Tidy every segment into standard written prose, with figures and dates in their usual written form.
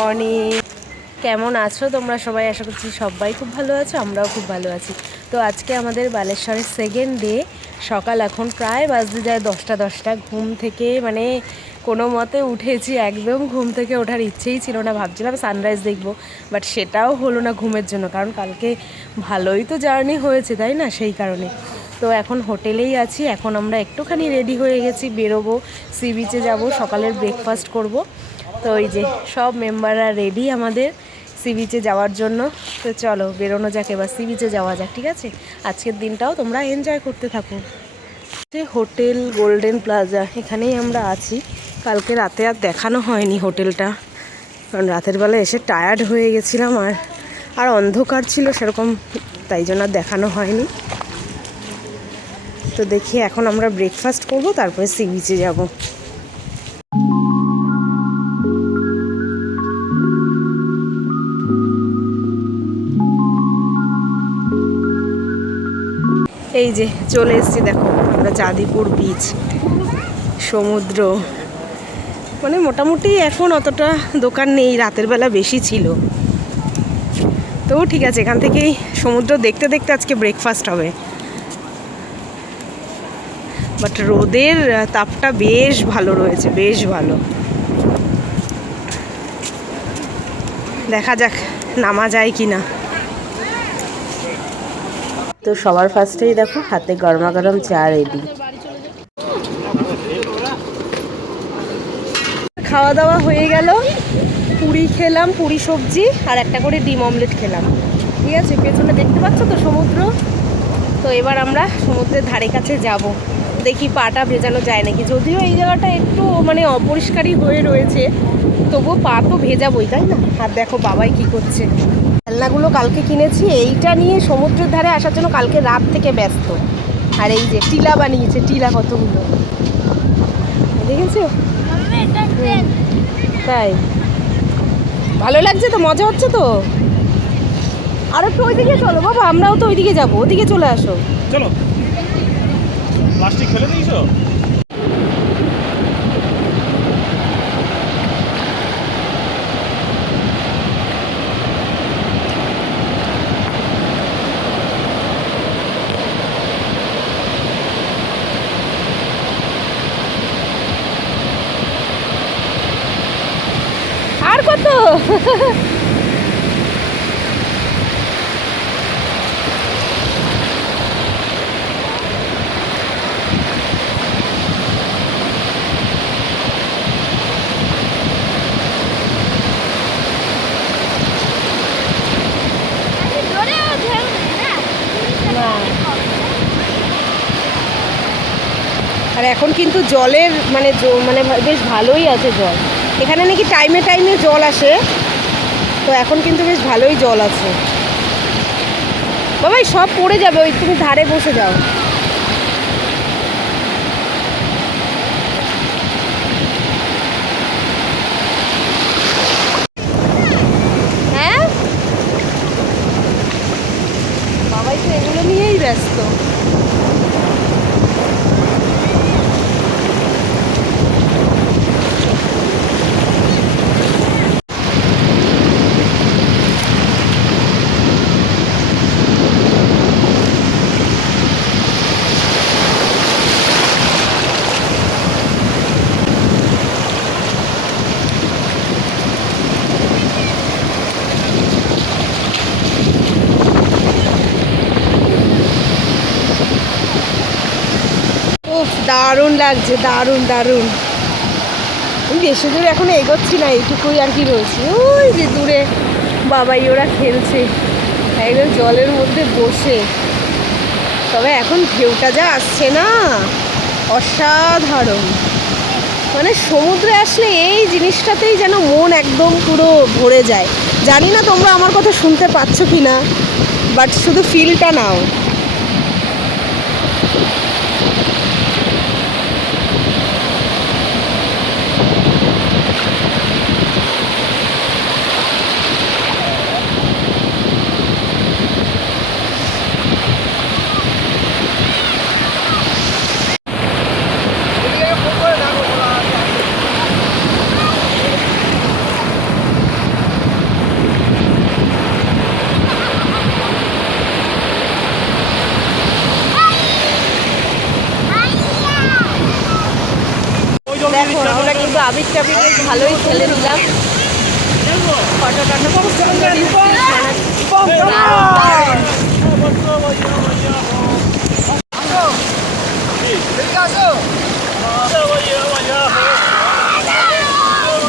Morning. কেমন আছো তোমরা সবাই? আশা করছি সবাই খুব ভালো আছো, আমরাও খুব ভালো আছি। তো আজকে আমাদের বালেশ্বরের সেকেন্ড ডে। সকাল এখন প্রায় বাজতে যায় 10টা। ঘুম থেকে মানে কোনো মতে উঠেছি, একদম ঘুম থেকে ওঠার ইচ্ছেই ছিল না। ভাবছিলাম সানরাইজ দেখবো, বাট সেটাও হলো না ঘুমের জন্য, কারণ কালকে ভালোই তো জার্নি হয়েছে তাই না, সেই কারণে। তো এখন হোটেলেই আছি। এখন আমরা একটুখানি রেডি হয়ে গেছি, বেরোবো, সি বিচে যাবো, সকালের ব্রেকফাস্ট করব। তো ওই যে সব মেম্বাররা রেডি আমাদের সি বিচে যাওয়ার জন্য। তো চলো বেরোনো যাক, এবার সি বিচে যাওয়া যাক, ঠিক আছে? আজকের দিনটাও তোমরা এনজয় করতে থাকো। হোটেল গোল্ডেন প্লাজা, এখানেই আমরা আছি। কালকে রাতে আর দেখানো হয়নি হোটেলটা, কারণ রাতের বেলা এসে টায়ার্ড হয়ে গেছিলাম, আর অন্ধকার ছিল সেরকম, তাই জন্য আর দেখানো হয়নি। তো দেখি এখন আমরা ব্রেকফাস্ট করব, তারপরে সি বিচে যাবো। এই যে চলে এসেছি, দেখো আমরা চাঁদিপুর বিচ, সমুদ্র। মানে মোটামুটি এখন অতটা দোকান নেই, রাতের বেলা বেশি ছিল। তো ঠিক আছে, এখান থেকেই সমুদ্র দেখতে দেখতে আজকে ব্রেকফাস্ট হবে। বাট রোদের তাপটা বেশ ভালো রয়েছে, বেশ ভালো। দেখা যাক নামা যায় কি না। তো সবার ফার্স্টেই দেখো হাতে গরমা গরম চা রেডি। খাওয়া দাওয়া হয়ে গেল, পুরি খেলাম, পুরি সবজি, আর একটা করে ডিম অমলেট খেলাম। ঠিক আছে, পেছনে দেখতে পাচ্ছ তো সমুদ্র। তো এবার আমরা সমুদ্রের ধারে কাছে যাব, দেখি পাটা ভেজানো যায় নাকি। যদিও এই জায়গাটা একটু মানে অপরিষ্কারই হয়ে রয়েছে, তবুও পা তো ভেজাবই তাই না। আর দেখো বাবাই কি করছে, খেলনাগুলো কালকে কিনেছি, এইটা নিয়ে সমুদ্রের ধারে আসার জন্য কালকে রাত থেকে ব্যস্ত। আর এই যে টিলা বানিয়েছে, টিলা কতগুলো দেখেছো? তাই ভালো লাগছে তো, মজা হচ্ছে তো। আর একটু ওইদিকে চলো বাবা, আমরাও তো ওইদিকে যাবো, ওইদিকে চলে আসো। চলো, প্লাস্টিক ফেলে দিয়েছো? আর কত আর এখন কিন্তু জলের মানে মানে বেশ ভালোই আছে জল। এখানে নাকি টাইমে টাইমে জল আসে, তো এখন কিন্তু বেশ ভালোই জল আছে। বাবাই সব পড়ে যাবে, ওই তুমি ধারে বসে যাও। হ্যাঁ বাবাই তো এগুলো নিয়েই ব্যস্ত। দারুণ লাগছে, দারুণ দারুণ। আমি বেশি দূর এখন এগোচ্ছি না, এইটুকুই আর কি রয়েছে। ওই যে দূরে বাবাই ওরা খেলছে একদম জলের মধ্যে বসে। তবে এখন ঢেউটা যা আসছে না, অসাধারণ। মানে সমুদ্রে আসলে এই জিনিসটাতেই যেন মন একদম পুরো ভরে যায়। জানি না তোমরা আমার কথা শুনতে পাচ্ছ কি না, বাট শুধু ফিলটা নাও। দেখো আমরা কিন্তু আবির টাবির বেশ ভালোই খেলে নিলাম। ফটো টটো খুব সুন্দর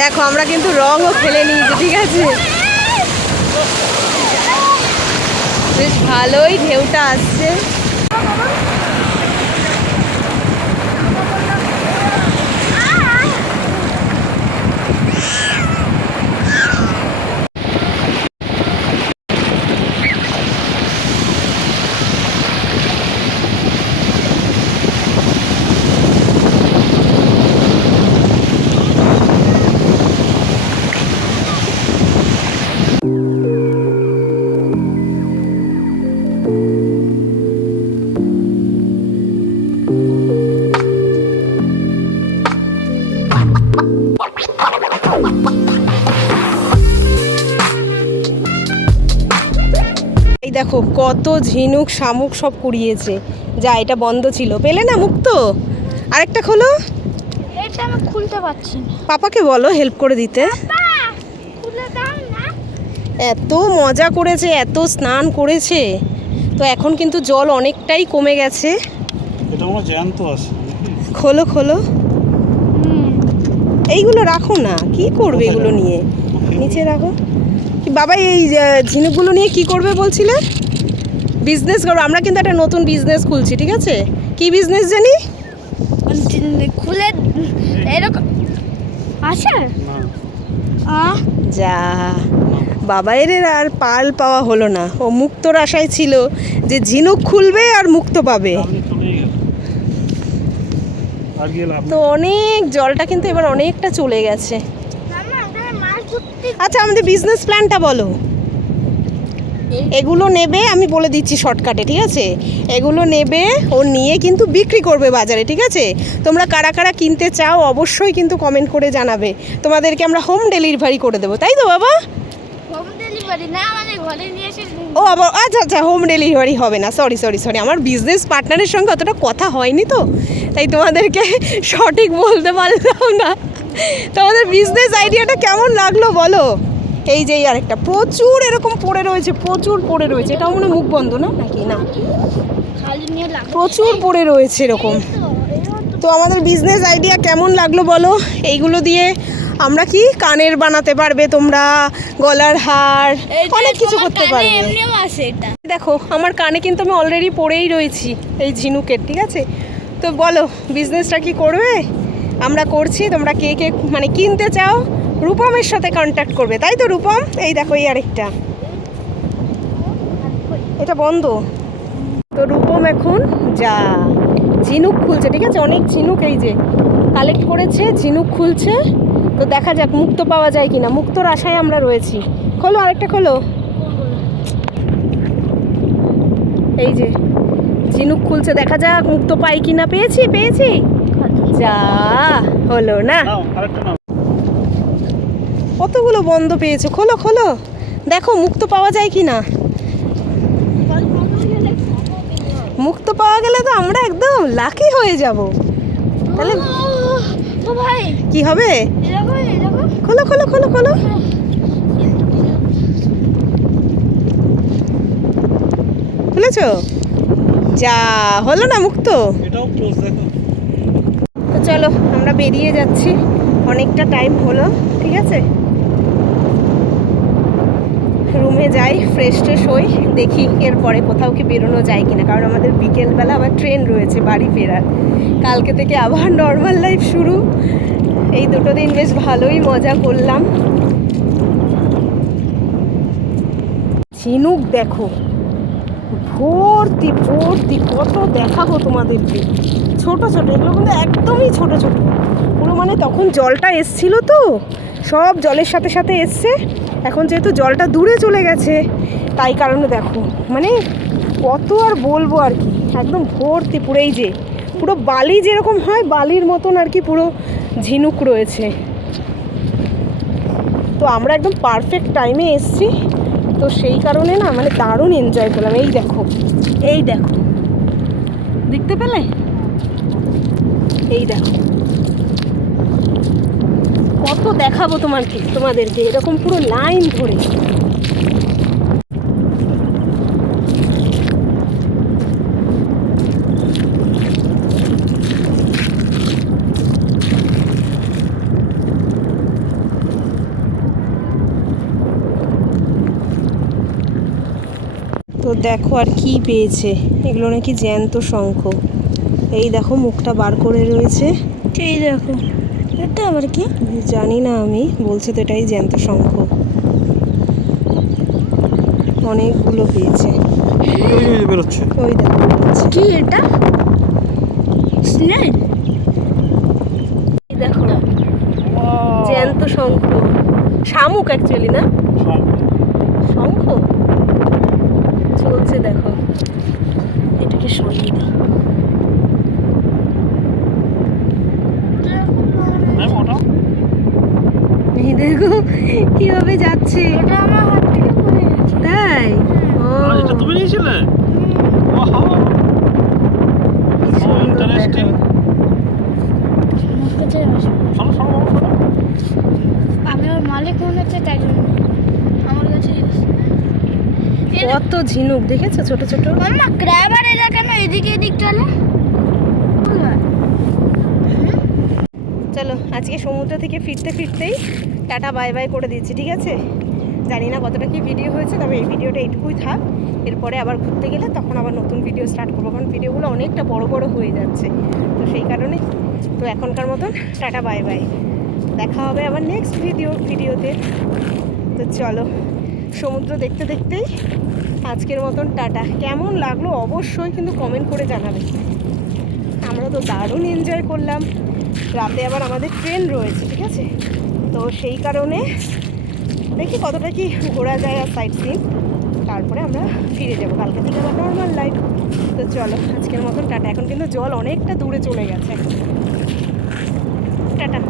দেখো আমরা কিন্তু রঙও খেলে নিয়েছি, ঠিক আছে? বেশ ভালোই ঢেউটা আসছে। এই দেখো কত ঝিনুক শামুক সব কুড়িয়েছে। যা, এটা বন্ধ ছিল, পেলে না মুক্ত? আরেকটা খোলো। এটা আমি খুলতে পারছি না। পাপাকে বলো হেল্প করে দিতে। খুলে দাও না। এত মজা করেছে, এত স্নান করেছে, তো এখন কিন্তু জল অনেকটাই কমে গেছে। এটা মনে জ্যান্ত আছে। খোলো খোলো, এইগুলো রাখো না, কি করবে এগুলো নিয়ে? নিচে রাখো। কি বাবা, এই ঝিনুকগুলো নিয়ে কি করবে বলছিলে? বিজনেস করবো। আমরা কিন্তু একটা নতুন বিজনেস খুলছি, ঠিক আছে? কি বিজনেস জানি? খুলে এরকম আছে। যা, বাবাইয়ের আর পাল পাওয়া হলো না। ও মুক্তর আশায় ছিল যে ঝিনুক খুলবে আর মুক্ত পাবে। তো অনেক জলটা কিন্তু এবার অনেকটা চলে গেছে। আচ্ছা, আমাদের বিজনেস প্ল্যানটা বলো। এগুলো নেবে, আমি বলে দিচ্ছি শর্টকাটে, ঠিক আছে? এগুলো নেবে, ও নিয়ে কিন্তু বিক্রি করবে বাজারে, ঠিক আছে? তোমরা কারা কারা কিনতে চাও অবশ্যই কিন্তু কমেন্ট করে জানাবে। তোমাদেরকে আমরা হোম ডেলিভারি করে দেবো, তাই তো বাবা? হোম ডেলিভারি না, আমাদের ঘরে নিয়ে এসে। ও আবার আচ্ছা আচ্ছা, হোম ডেলিভারি হবে না, সরি, আমার বিজনেস পার্টনারের সঙ্গে অতটা কথা হয়নি তো, তাই তোমাদেরকে সঠিক বলতে পারলাম না। তোমাদের বিজনেস আইডিয়াটা কেমন লাগলো বলো? এই যে আরেকটা প্রচুর এরকম পড়ে রয়েছে, প্রচুর পড়ে রয়েছে। এটাও মনে মুখ বন্ধ না নাকি? না, খালি নিয়ে লাগে। প্রচুর পড়ে রয়েছে এরকম। তো আমাদের বিজনেস আইডিয়া কেমন লাগলো বলো? এইগুলো দিয়ে আমরা কি কানের বানাতে পারবে তোমরা, গলার হার, অনেক কিছু করতে পারবে। এমনিও আছে এটা। দেখো আমার কানে কিন্তু আমি অলরেডি পরেই রয়েছি এই ঝিনুকের, ঠিক আছে? তো বলো বিজনেসটা কি করবে? আমরা করছি, তোমরা কে কে মানে কিনতে চাও রূপমের সাথে কন্ট্যাক্ট করবে, তাই তো রূপম? এই দেখো এই আরেকটা, এটা বন্ধ। তো রূপম এখন যা ঝিনুক খুলছে, ঠিক আছে? অনেক ঝিনুক এই যে কালেক্ট করেছে, ঝিনুক খুলছে। তো দেখা যাক মুক্ত পাওয়া যায় কিনা, মুক্তর আশায় আমরা রয়েছি। খোলো, আরেকটা খোলো। এই যে ঝিনুক খুলছে, দেখা যাক মুক্ত পাই কিনা। পেয়েছি যা, হলো না। কতগুলো বন্ধ পেয়েছো, খোলো খোলো, দেখো মুক্ত পাওয়া যায় কিনা। মুক্ত পাওয়া গেলে তো আমরা একদম লাকি হয়ে যাব। তাহলে ও ভাই, কি হবে? এরকম খোলো খোলো খোলো খোলো, খুলেছো? যা, হলো না মুক্ত? এটাও ক্লোজ দেখো। তো চলো আমরা বেরিয়ে যাচ্ছি, অনেকটা টাইম হলো, ঠিক আছে? রুমে যাই, ফ্রেশ ট্রেশ হই, দেখি এরপরে কোথাও কি বেরোনো যায় কিনা, কারণ আমাদের বিকেলবেলা আবার ট্রেন রয়েছে বাড়ি ফেরার। কালকে থেকে আবার নর্মাল লাইফ শুরু। এই দুটো দিন বেশ ভালোই মজা করলাম। ঝিনুক দেখো ভর্তি ভর্তি, কত দেখাবো তোমাদেরকে। ছোট ছোট, এগুলো কিন্তু একদমই ছোট ছোট পুরো, মানে তখন জলটা এসছিল তো, সব জলের সাথে সাথে এসছে। এখন যেহেতু জলটা দূরে চলে গেছে, তাই কারণে দেখো মানে কত আর বলবো আর কি, একদম ভর্তি পুরো। এই যে পুরো বালি যেরকম হয়, বালির মতন আর কি পুরো ঝিনুক রয়েছে। তো আমরা একদম পারফেক্ট টাইমে এসছি, তো সেই কারণে না মানে দারুণ এনজয় করলাম। এই দেখো দেখতে পেলে? এই দেখো কত দেখাবো তোমাদেরকে এরকম পুরো লাইন ধরে। তো দেখো আর কি পেয়েছে, এগুলো নাকি জ্যান্ত শঙ্খ। এই দেখো মুখটা বার করে রয়েছে। এই দেখো, এটা আবার কি? জানি না, আমি বলছি তো এটাই জ্যান্ত শঙ্খ। অনেকগুলো পেয়েছে। ওই বেরোচ্ছে। ওই দেখো বেরোচ্ছে। কি এটা? স্নেল? এই দেখো জ্যান্ত শঙ্খ, শামুক অ্যাকচুয়ালি না, শঙ্খ চলছে। দেখো এটাকে সরিয়ে দিই। এই দেখো কিভাবে যাচ্ছে। এটা আমার হাত থেকে পড়ে গেছে। তাই? ও এটা তুমি নিয়েছিলে? সুন্দর ইন্টারেস্টিং। দেখো। আমার কাছে আসবে। সরো সরো বাবা, সরো। আমি ওর মালিক মনে হচ্ছে, তাই জন্য আমার কাছে এসেছে। কত ঝিনুক দেখেছো, ছোট ছোট। মাম্মা ক্র্যাবার এরা কেন এদিকে এদিক চলে? চলো আজকে সমুদ্র থেকে ফিরতে ফিরতেই টাটা বাই বাই করে দিচ্ছি, ঠিক আছে? জানি না কতটা কি ভিডিও হয়েছে, তবে এই ভিডিওটা এইটুকুই থাক। এরপরে আবার ঘুরতে গেলে তখন আবার নতুন ভিডিও স্টার্ট করবো, কারণ ভিডিওগুলো অনেকটা বড় বড় হয়ে যাচ্ছে। তো সেই কারণে তো এখনকার মতন টাটা বাই বাই, দেখা হবে আবার নেক্সট ভিডিওতে। তো চলো সমুদ্র দেখতে দেখতেই আজকের মতন টাটা। কেমন লাগলো অবশ্যই কিন্তু কমেন্ট করে জানাবে। আমরা তো দারুণ এনজয় করলাম। রাতে আবার আমাদের ট্রেন রয়েছে, ঠিক আছে? তো সেই কারণে দেখি কতটা কি ঘোরা যায় আর সাইট সিন, তারপরে আমরা ফিরে যাবো কালকে থেকে আবার নর্মাল লাইফ। তো চলো আজকের মতন টাটা। এখন কিন্তু জল অনেকটা দূরে চলে গেছে। টাটা।